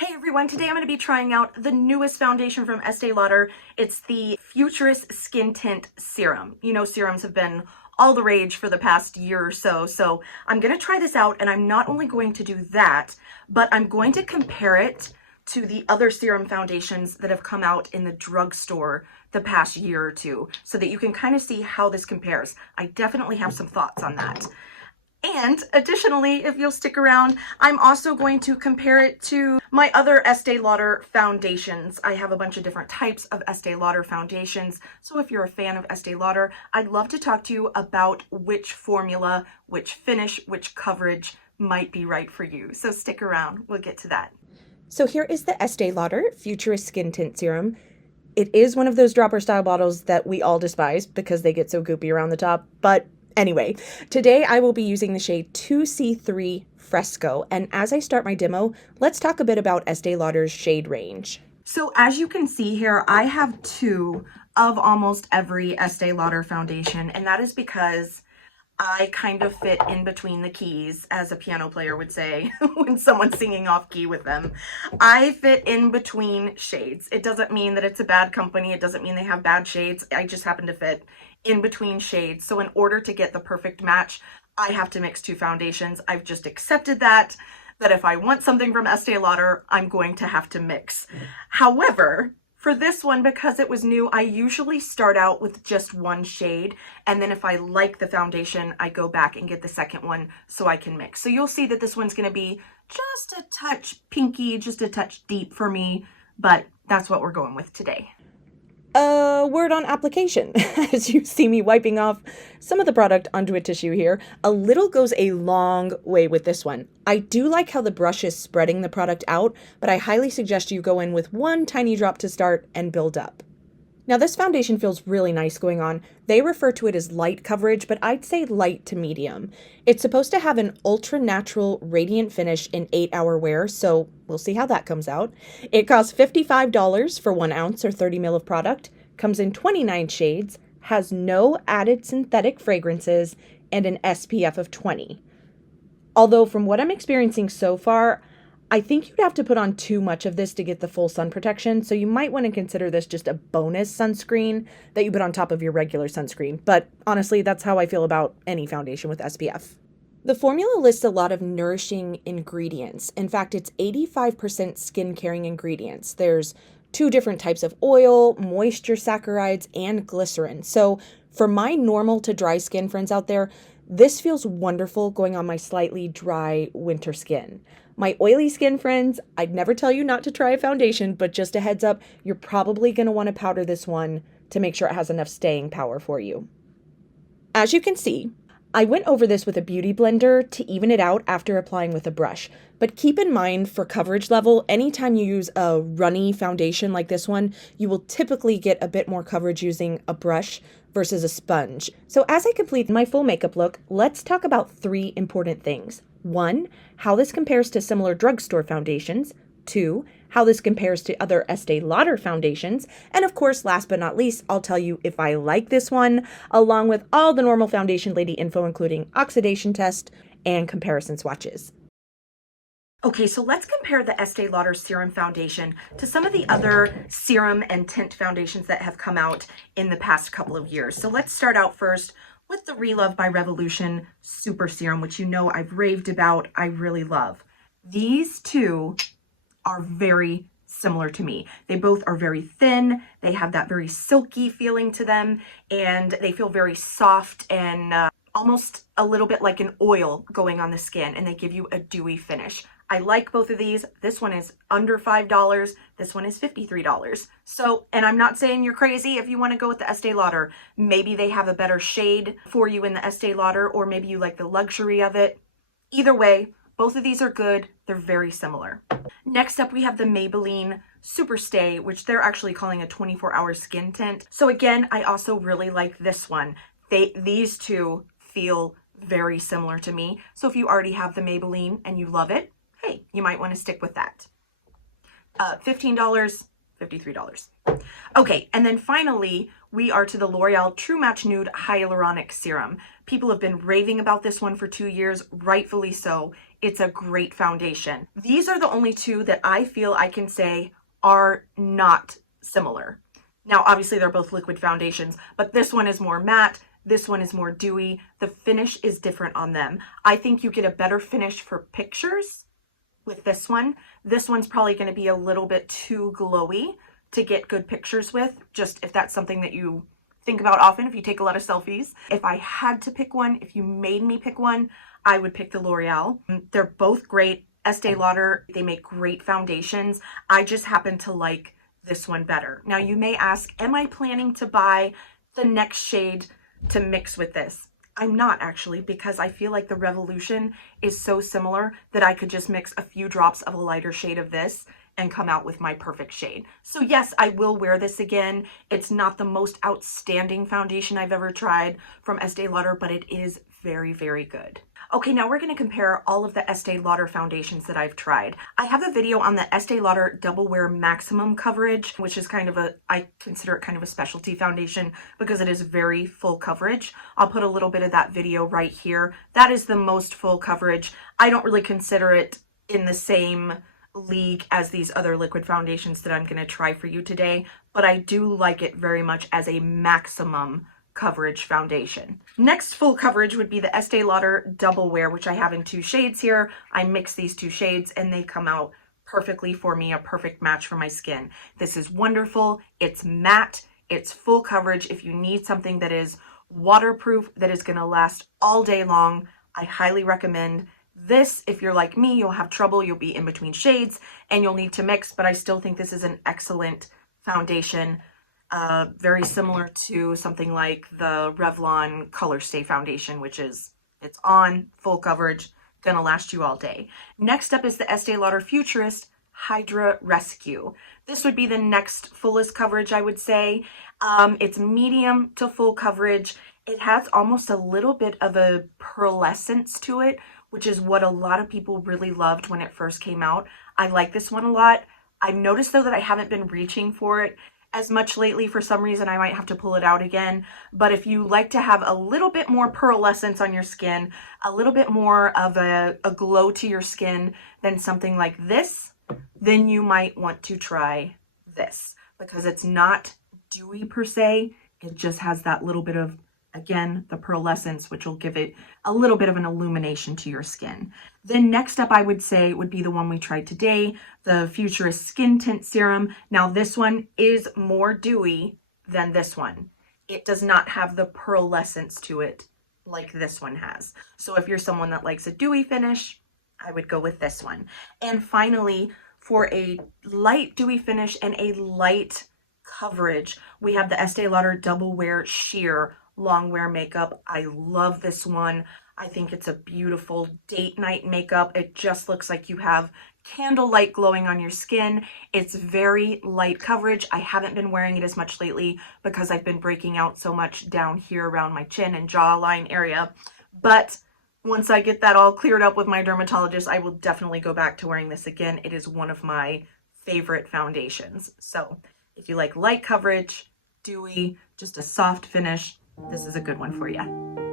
Hey everyone, today I'm going to be trying out the newest foundation from Estee Lauder. It's the Futurist Skin Tint Serum. You know, serums have been all the rage for the past year or so, so I'm going to try this out, and I'm not only going to do that, but I'm going to compare it to the other serum foundations that have come out in the drugstore the past year or two, so that you can kind of see how this compares. I definitely have some thoughts on that. And additionally, if you'll stick around, I'm also going to compare it to my other Estee Lauder foundations. I have a bunch of different types of Estee Lauder foundations. So if you're a fan of Estee Lauder, I'd love to talk to you about which formula, which finish, which coverage might be right for you. So stick around, we'll get to that. So here is the Estee Lauder Futurist Skin Tint Serum. It is one of those dropper style bottles that we all despise because they get so goopy around the top, but anyway, today I will be using the shade 2C3 Fresco, and as I start my demo, let's talk a bit about Estee Lauder's shade range. So as you can see here, I have two of almost every Estee Lauder foundation, and that is because I kind of fit in between the keys, as a piano player would say when someone's singing off key with them. I fit in between shades. It doesn't mean that it's a bad company. It doesn't mean they have bad shades. I just happen to fit in between shades. So in order to get the perfect match, I have to mix two foundations. I've just accepted that if I want something from Estee Lauder, I'm going to have to mix. However, for this one, because it was new, I usually start out with just one shade, and then if I like the foundation, I go back and get the second one so I can mix. So you'll see that this one's gonna be just a touch pinky, just a touch deep for me, but that's what we're going with today. Word on application. As you see me wiping off some of the product onto a tissue here, a little goes a long way with this one. I do like how the brush is spreading the product out, but I highly suggest you go in with one tiny drop to start and build up. Now this foundation feels really nice going on. They refer to it as light coverage, but I'd say light to medium. It's supposed to have an ultra natural radiant finish in 8-hour wear, so we'll see how that comes out. It costs $55 for 1 ounce or 30 ml of product, comes in 29 shades, has no added synthetic fragrances, and an SPF of 20. Although from what I'm experiencing so far, I think you'd have to put on too much of this to get the full sun protection, so you might want to consider this just a bonus sunscreen that you put on top of your regular sunscreen. But honestly, that's how I feel about any foundation with SPF. The formula lists a lot of nourishing ingredients. In fact, it's 85% skin-caring ingredients. There's 2 different types of oil, moisture saccharides, and glycerin. So for my normal to dry skin friends out there, this feels wonderful going on my slightly dry winter skin. My oily skin friends, I'd never tell you not to try a foundation, but just a heads up, you're probably going to want to powder this one to make sure it has enough staying power for you. As you can see, I went over this with a beauty blender to even it out after applying with a brush. But keep in mind for coverage level, anytime you use a runny foundation like this one, you will typically get a bit more coverage using a brush versus a sponge. So as I complete my full makeup look, let's talk about 3 important things. 1, how this compares to similar drugstore foundations. 2, how this compares to other Estee Lauder foundations. And of course, last but not least, I'll tell you if I like this one, along with all the normal foundation lady info, including oxidation test and comparison swatches. Okay, so let's compare the Estee Lauder Serum Foundation to some of the other serum and tint foundations that have come out in the past couple of years. So let's start out first with the Relove by Revolution Super Serum, which you know I've raved about, I really love. These two are very similar to me. They both are very thin, they have that very silky feeling to them, and they feel very soft and almost a little bit like an oil going on the skin, and they give you a dewy finish. I like both of these. This one is under $5. This one is $53. So, and I'm not saying you're crazy if you want to go with the Estee Lauder. Maybe they have a better shade for you in the Estee Lauder, or maybe you like the luxury of it. Either way, both of these are good. They're very similar. Next up, we have the Maybelline Superstay, which they're actually calling a 24-hour skin tint. So again, I also really like this one. These two feel very similar to me. So if you already have the Maybelline and you love it, hey, you might want to stick with that. $15, $53. Okay, and then finally, we are to the L'Oreal True Match Nude Hyaluronic Serum. People have been raving about this one for 2 years, rightfully so. it's a great foundation. These are the only two that I feel I can say are not similar. Now, obviously they're both liquid foundations, but this one is more matte. This one is more dewy. The finish is different on them. I think you get a better finish for pictures with this one. This one's probably going to be a little bit too glowy to get good pictures with, just if that's something that you think about often, if you take a lot of selfies. If I had to pick one, if you made me pick one, I would pick the L'Oreal. They're both great. Estee Lauder, they make great foundations. I just happen to like this one better. Now you may ask, am I planning to buy the next shade to mix with this? I'm not actually, because I feel like the Revolution is so similar that I could just mix a few drops of a lighter shade of this and come out with my perfect shade. So yes, I will wear this again. It's not the most outstanding foundation I've ever tried from Estee Lauder, but it is very, very good. Okay, now we're going to compare all of the Estee Lauder foundations that I've tried. I have a video on the Estee Lauder Double Wear Maximum Coverage, which is kind of I consider it kind of a specialty foundation because it is very full coverage. I'll put a little bit of that video right here. That is the most full coverage. I don't really consider it in the same league as these other liquid foundations that I'm going to try for you today, but I do like it very much as a maximum coverage foundation. Next full coverage would be the Estee Lauder Double Wear, which I have in 2 shades here. I mix these 2 shades and they come out perfectly for me, a perfect match for my skin. This is wonderful. It's matte. It's full coverage. If you need something that is waterproof, that is going to last all day long, I highly recommend this. If you're like me, you'll have trouble. You'll be in between shades and you'll need to mix, but I still think this is an excellent foundation. Very similar to something like the Revlon Colorstay foundation, which is, it's on, full coverage, gonna last you all day. Next up is the Estee Lauder Futurist HYDRA-RESCUE. This would be the next fullest coverage, I would say. It's medium to full coverage. It has almost a little bit of a pearlescence to it, which is what a lot of people really loved when it first came out. I like this one a lot. I've noticed though that I haven't been reaching for it as much lately. For some reason, I might have to pull it out again. But if you like to have a little bit more pearlescence on your skin, a little bit more of a glow to your skin than something like this, then you might want to try this because it's not dewy per se. It just has that little bit of, again, the pearlescence, which will give it a little bit of an illumination to your skin. Then next up, I would say would be the one we tried today, the Futurist Skin Tint Serum. Now this one is more dewy than this one. It does not have the pearlescence to it like this one has. So if you're someone that likes a dewy finish, I would go with this one. And finally, for a light dewy finish and a light coverage, we have the Estee Lauder Double Wear Sheer Long Wear Makeup. I love this one. I think it's a beautiful date night makeup. It just looks like you have candlelight glowing on your skin. It's very light coverage. I haven't been wearing it as much lately because I've been breaking out so much down here around my chin and jawline area. But once I get that all cleared up with my dermatologist, I will definitely go back to wearing this again. It is one of my favorite foundations. So if you like light coverage, dewy, just a soft finish, this is a good one for you.